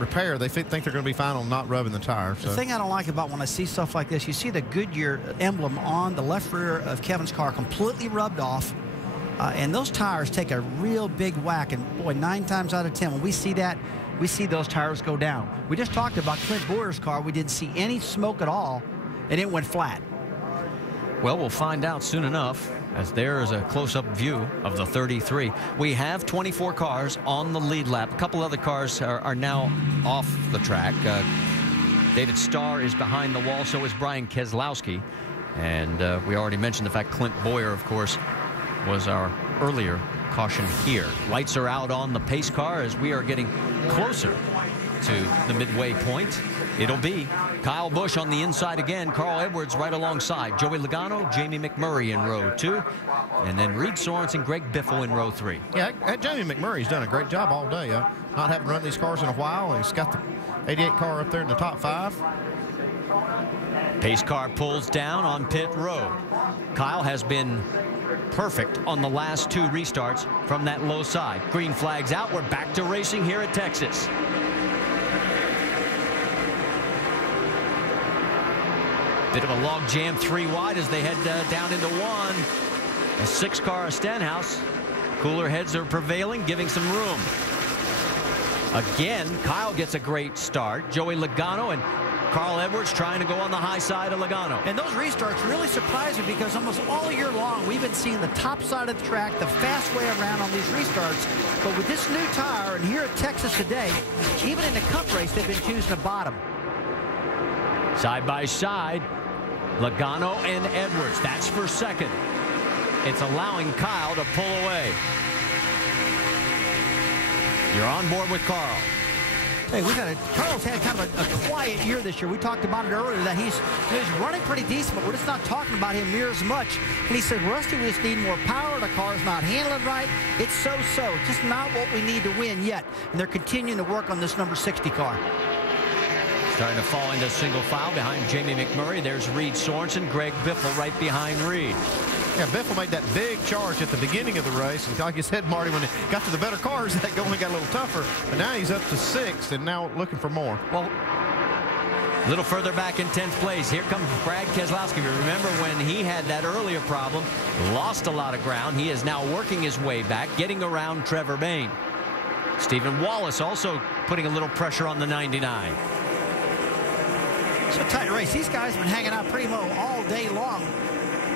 repair, they think they're going to be fine on not rubbing the tire. So. The thing I don't like about when I see stuff like this, you see the Goodyear emblem on the left rear of Kevin's car completely rubbed off, and those tires take a real big whack. And boy, 9 times out of 10, when we see that, we see those tires go down. We just talked about Clint Bowyer's car. We didn't see any smoke at all, and it went flat. Well, we'll find out soon enough, as there is a close-up view of the 33. We have 24 cars on the lead lap. A couple other cars are now off the track. David Starr is behind the wall, so is Brian Keselowski. And we already mentioned the fact Clint Bowyer, of course, was our earlier caution here. Lights are out on the pace car as we are getting closer to the midway point. It'll be Kyle Busch on the inside again, Carl Edwards right alongside, Joey Logano, Jamie McMurray in row 2, and then Reed Sorensen, Greg Biffle in row 3. Yeah, Jamie McMurray's done a great job all day. Not having run these cars in a while, and he's got the 88 car up there in the top 5. Pace car pulls down on pit road. Kyle has been perfect on the last 2 restarts from that low side. Green flags out. We're back to racing here at Texas. Bit of a log jam 3 wide as they head down into 1. A 6-car Stenhouse. Cooler heads are prevailing, giving some room. Again, Kyle gets a great start. Joey Logano and Carl Edwards trying to go on the high side of Logano. And those restarts really surprise me because almost all year long we've been seeing the top side of the track, the fast way around on these restarts. But with this new tire and here at Texas today, even in the Cup race, they've been choosing the bottom. Side by side, Logano and Edwards. That's for second. It's allowing Kyle to pull away. You're on board with Carl. Hey, Carl's had kind of a quiet year this year. We talked about it earlier that he's running pretty decent, but we're just not talking about him near as much. And he said, Rusty, we just need more power. The car's not handling right. It's so-so. Just not what we need to win yet. And they're continuing to work on this number 60 car. Starting to fall into single file behind Jamie McMurray. There's Reed Sorensen, Greg Biffle right behind Reed. Yeah, Biffle made that big charge at the beginning of the race. And like you said, Marty, when it got to the better cars, that going got a little tougher. But now he's up to 6th and now looking for more. Well, a little further back in 10th place. Here comes Brad Keselowski. Remember when he had that earlier problem, lost a lot of ground. He is now working his way back, getting around Trevor Bayne. Stephen Wallace also putting a little pressure on the 99. It's a tight race. These guys have been hanging out pretty low all day long.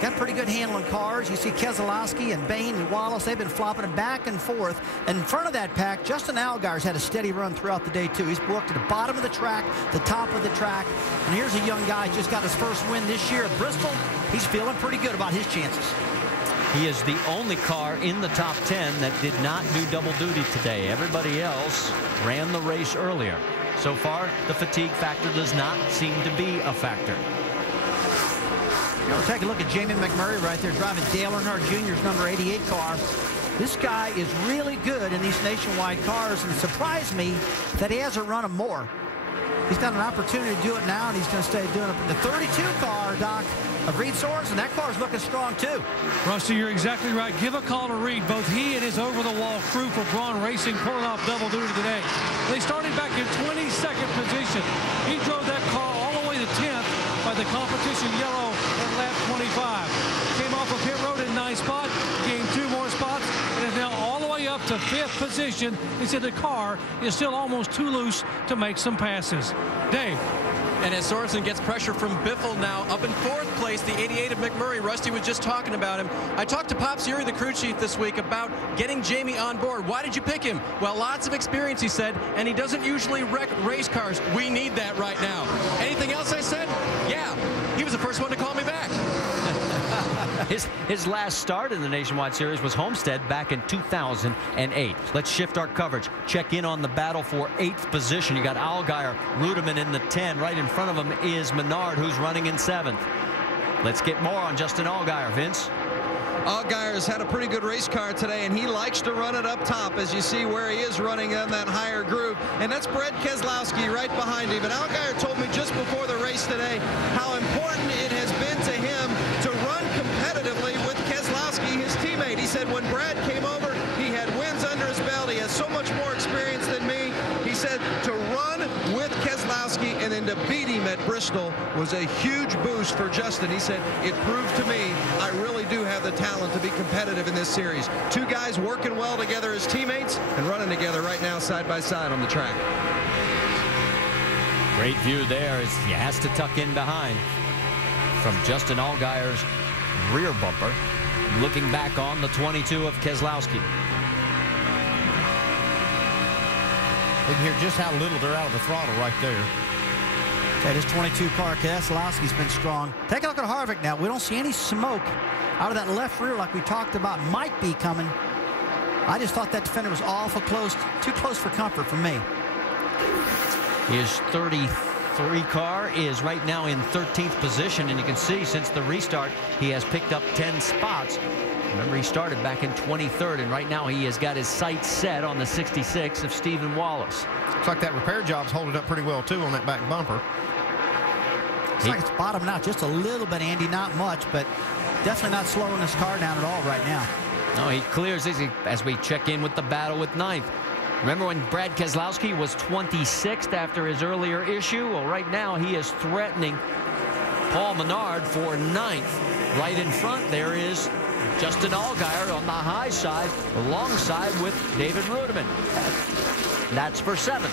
Got pretty good handling cars. You see Keselowski and Bayne and Wallace. They've been flopping it back and forth. And in front of that pack, Justin Allgaier's had a steady run throughout the day, too. He's worked to the bottom of the track, the top of the track. And here's a young guy just got his first win this year at Bristol. He's feeling pretty good about his chances. He is the only car in the top 10 that did not do double duty today. Everybody else ran the race earlier. So far, the fatigue factor does not seem to be a factor. You know, take a look at Jamie McMurray right there driving Dale Earnhardt Jr.'s number 88 car. This guy is really good in these nationwide cars, and it surprised me that he hasn't run them more. He's got an opportunity to do it now, and he's going to stay doing it. The 32 car, Doc, of Reed Sorensen, that car's looking strong, too. Rusty, you're exactly right. Give a call to Reed. Both he and his over-the-wall crew for Braun Racing pulling off double duty today. They started back in 22nd position. He drove that car all the way to 10th by the competition yellow at lap 25. Came off of pit road in 9th spot, gained 2 more spots, and is now all the way up to 5th position. He said the car is still almost too loose to make some passes. Dave. And as Sorensen gets pressure from Biffle now up in 4th place, the 88 of McMurray. Rusty was just talking about him. I talked to Pop Suri, the crew chief, this week about getting Jamie on board. Why did you pick him? Well, lots of experience, he said, and he doesn't usually wreck race cars. We need that right now. Anything else I said? Yeah, he was the first one to call me back. His last start in the Nationwide Series was Homestead back in 2008. Let's shift our coverage. Check in on the battle for 8th position. You got Allgaier, Ruderman in the 10. Right in front of him is Menard, who's running in 7th. Let's get more on Justin Allgaier, Vince. Allgaier has had a pretty good race car today, and he likes to run it up top, as you see where he is running on that higher group. And that's Brad Keselowski right behind him. And Allgaier told me just before the race today how important it has been to him to run competitively with Keselowski, his teammate. He said when Brad came over, he had wins under his belt. He has so much more experience than me. He said to run to beat him at Bristol was a huge boost for Justin. He said, it proved to me I really do have the talent to be competitive in this series. Two guys working well together as teammates and running together right now side by side on the track. Great view there as he has to tuck in behind from Justin Allgaier's rear bumper, looking back on the 22 of Keselowski. You can hear just how little they're out of the throttle right there. Okay, this 22 car, Keselowski's been strong. Take a look at Harvick now. We don't see any smoke out of that left rear like we talked about might be coming. I just thought that defender was awful close, too close for comfort for me. His 33 car is right now in 13th position, and you can see since the restart he has picked up 10 spots. Remember, he started back in 23rd, and right now he has got his sights set on the 66 of Stephen Wallace. Looks like that repair job's holding up pretty well too on that back bumper. Looks like it's bottoming out just a little bit, Andy, not much, but definitely not slowing this car down at all right now. No, he clears as we check in with the battle with 9th. Remember when Brad Keselowski was 26th after his earlier issue? Well, right now he is threatening Paul Menard for 9th. Right in front there is Justin Allgaier on the high side alongside with David Rudiman. That's for 7th.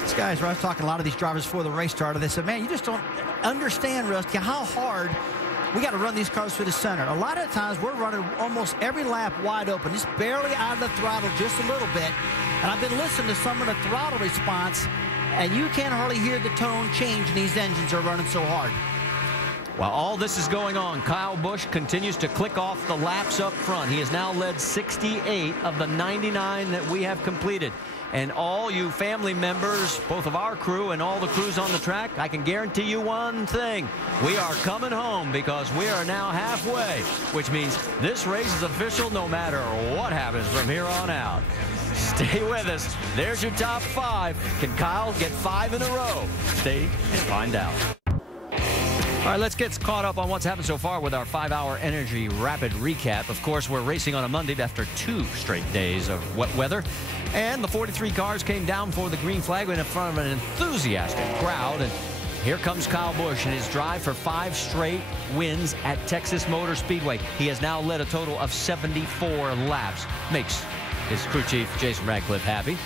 These guys, I was talking to a lot of these drivers before the race started. They said, man, you just don't understand, Rusty, how hard we got to run these cars through the center. A lot of times we're running almost every lap wide open, just barely out of the throttle just a little bit. And I've been listening to some of the throttle response, and you can't hardly hear the tone change, and these engines are running so hard. While all this is going on, Kyle Busch continues to click off the laps up front. He has now led 68 of the 99 that we have completed. And all you family members, both of our crew and all the crews on the track, I can guarantee you one thing. We are coming home because we are now halfway, which means this race is official no matter what happens from here on out. Stay with us. There's your top 5. Can Kyle get 5 in a row? Stay and find out. All right, let's get caught up on what's happened so far with our 5-hour Energy Rapid Recap. Of course, we're racing on a Monday after 2 straight days of wet weather. And the 43 cars came down for the green flag in front of an enthusiastic crowd. And here comes Kyle Busch in his drive for 5 straight wins at Texas Motor Speedway. He has now led a total of 74 laps. Makes his crew chief, Jason Radcliffe, happy.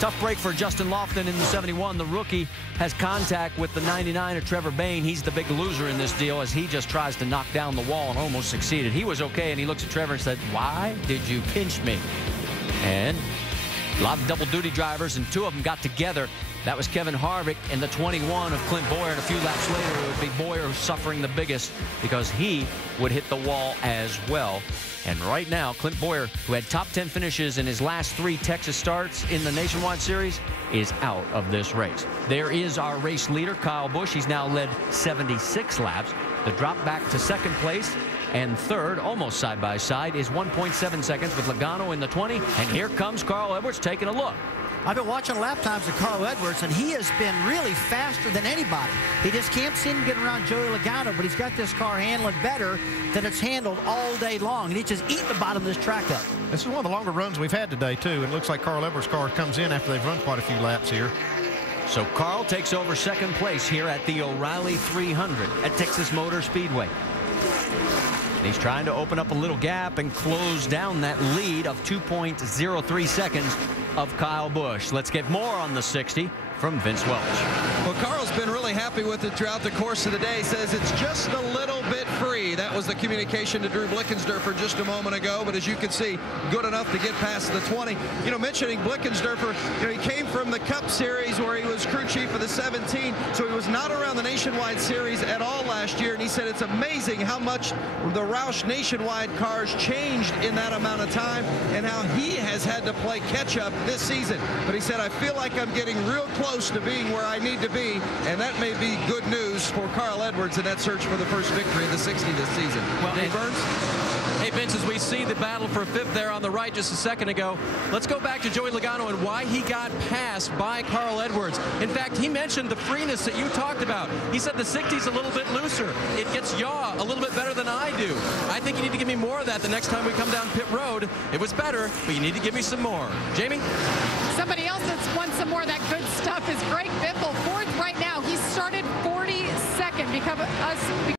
Tough break for Justin Lofton in the 71. The rookie has contact with the 99 of Trevor Bayne. He's the big loser in this deal as he just tries to knock down the wall and almost succeeded. He was okay, and he looks at Trevor and said, "Why did you pinch me?" And a lot of double-duty drivers, and 2 of them got together. That was Kevin Harvick and the 21 of Clint Bowyer. And a few laps later, it would be Bowyer suffering the biggest because he would hit the wall as well. And right now, Clint Bowyer, who had top 10 finishes in his last 3 Texas starts in the Nationwide Series, is out of this race. There is our race leader, Kyle Busch. He's now led 76 laps. The drop back to 2nd place and 3rd, almost side by side, is 1.7 seconds with Logano in the 20. And here comes Carl Edwards taking a look. I've been watching lap times of Carl Edwards, and he has been really faster than anybody. He just can't seem to get around Joey Logano, but he's got this car handling better than it's handled all day long, and he's just eating the bottom of this track up. This is one of the longer runs we've had today, too. And it looks like Carl Edwards' car comes in after they've run quite a few laps here. So Carl takes over 2nd place here at the O'Reilly 300 at Texas Motor Speedway. He's trying to open up a little gap and close down that lead of 2.03 seconds of Kyle Busch. Let's get more on the 60 from Vince Welch. Well, Carl's been really happy with it throughout the course of the day. Says it's just a little bit free. That was the communication to Drew Blickensderfer just a moment ago. But as you can see, good enough to get past the 20. You know, mentioning Blickensderfer, he came from the Cup Series where he was crew chief of the 17. So he was not around the Nationwide Series at all last year. And he said it's amazing how much the Roush Nationwide cars changed in that amount of time and how he has had to play catch up this season. But he said, I feel like I'm getting real close to being where I need to be, and that may be good news for Carl Edwards in that search for the first victory in the 60 this season. Well, Dave Burns? Hey, Vince, as we see the battle for 5th there on the right just a second ago, let's go back to Joey Logano and why he got passed by Carl Edwards. In fact, he mentioned the freeness that you talked about. He said the 60's a little bit looser. It gets yaw a little bit better than I do. I think you need to give me more of that the next time we come down pit road. It was better, but you need to give me some more. Jamie? Somebody else that's won some Greg Biffle, fourth right now. He started 42nd because